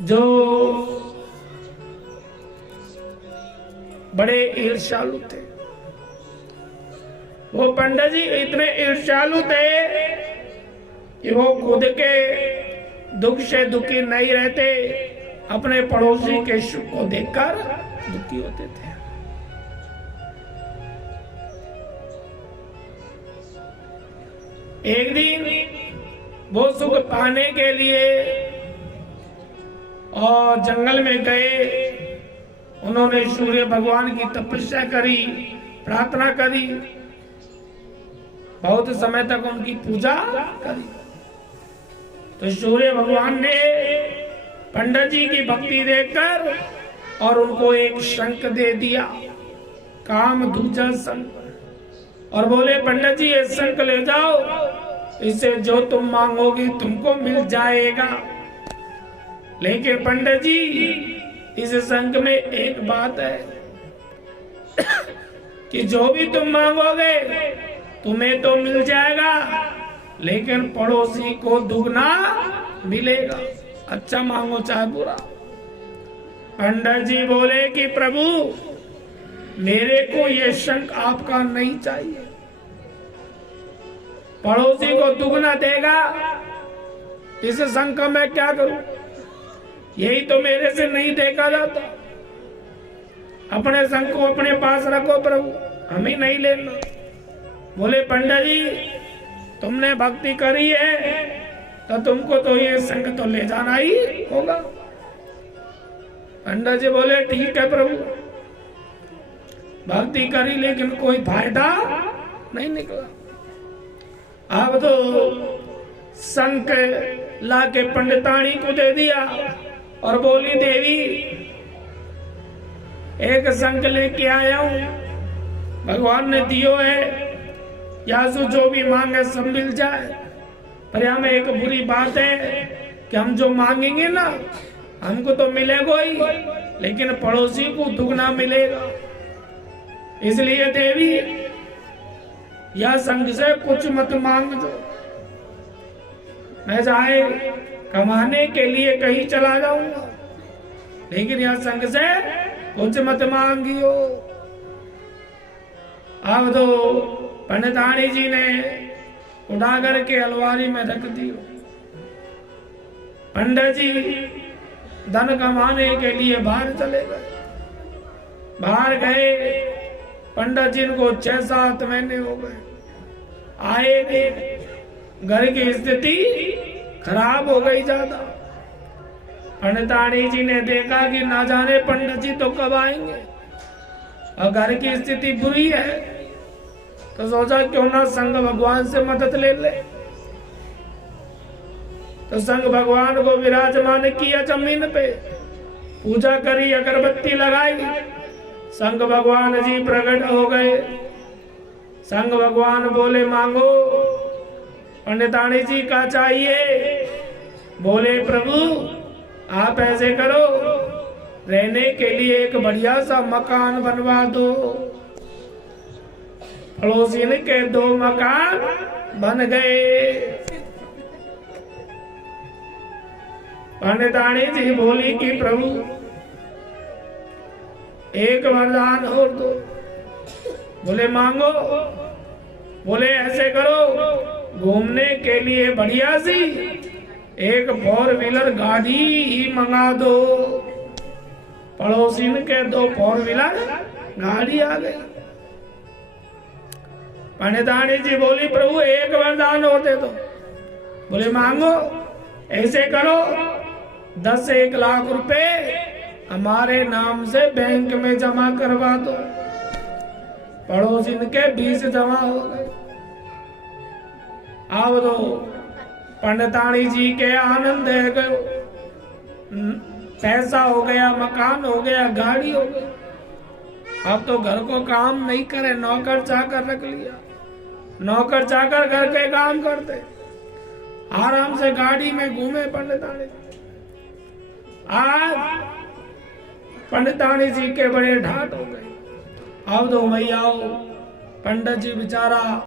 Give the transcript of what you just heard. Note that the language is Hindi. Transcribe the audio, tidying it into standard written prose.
जो बड़े ईर्ष्यालु थे। वो पंडित जी इतने ईर्ष्यालु थे कि वो खुद के दुख से दुखी नहीं रहते, अपने पड़ोसी के सुख को देखकर दुखी होते थे। एक दिन वो सुख पाने के लिए और जंगल में गए। उन्होंने सूर्य भगवान की तपस्या करी, प्रार्थना करी, बहुत समय तक उनकी पूजा करी। तो सूर्य भगवान ने पंडित जी की भक्ति देखकर और उनको एक शंख दे दिया, कामधुजा शंख, और बोले पंडित जी ये शंख ले जाओ, इससे जो तुम मांगोगे तुमको मिल जाएगा। लेकिन पंडित जी इस शंख में एक बात है कि जो भी तुम मांगोगे तुम्हें तो मिल जाएगा, लेकिन पड़ोसी को दुगना मिलेगा, अच्छा मांगो चाहे बुरा। पंडित जी बोले कि प्रभु मेरे को ये शंख आपका नहीं चाहिए, पड़ोसी को दुगना देगा, इस शंख का मैं क्या करूं? यही तो मेरे से नहीं देखा जाता। अपने शंख को अपने पास रखो प्रभु, हमें नहीं लेना। बोले पंडित जी तुमने भक्ति करी है तो तुमको तो ये शंख तो ले जाना ही होगा। पंडित जी बोले ठीक है प्रभु, भक्ति करी लेकिन कोई फायदा नहीं निकला। अब तो शंख ला के पंडितानी को दे दिया और बोली देवी एक शंख लेके आया हूं, भगवान ने दियो है, यासु जो भी मांगे सब मिल जाए। पर यहाँ में एक बुरी बात है कि हम जो मांगेंगे ना हमको तो मिलेगा ही, लेकिन पड़ोसी को दुगना मिलेगा। इसलिए देवी यह शंख से कुछ मत मांग दो, मैं चाहे कमाने के लिए कहीं चला जाऊंगा, लेकिन यह शंख से कुछ मत मांगियो। अब तो पंडितानी जी ने उठा करके अलमारी में रख दियो। पंडित जी धन कमाने के लिए बाहर चले गए। बाहर गए, पंडित जी को 6-7 महीने हो गए, आए नहीं, घर की स्थिति खराब हो गई ज्यादा। पंडितानी जी ने देखा कि ना जाने पंडित जी तो कब आएंगे और घर की स्थिति बुरी है, तो सोचा क्यों ना शंख भगवान से मदद ले ले। तो शंख भगवान को विराजमान किया जमीन पे, पूजा करी, अगरबत्ती लगाई, शंख भगवान जी प्रकट हो गए। शंख भगवान बोले मांगो। पंडितानी जी का चाहिए? बोले प्रभु आप ऐसे करो, रहने के लिए एक बढ़िया सा मकान बनवा दो। पड़ोसी के 2 मकान बन गए। पंडितानी जी बोली कि प्रभु एक वरदान और दो। बोले मांगो। बोले ऐसे करो, घूमने के लिए बढ़िया सी एक 4 व्हीलर गाड़ी ही मंगा दो। पड़ोसी के 2 4 व्हीलर गाड़ी आ गई। पंडितानी जी बोली प्रभु एक वरदान और दे दो। बोले मांगो। ऐसे करो 10-1 लाख रुपए हमारे नाम से बैंक में जमा करवा दो। पड़ोसी के 20 जमा हो गए। अब तो पंडितानी जी के आनंद है गयो, पैसा हो गया, मकान हो गया, गाड़ी हो गई। अब तो घर को काम नहीं करे, नौकर चाकर रख लिया। नौकर चाकर घर के काम करते, आराम से गाड़ी में घूमे पंडितानी। आज पंडितानी जी के बड़े ढाट हो गए। अब तो भैया पंडित जी बेचारा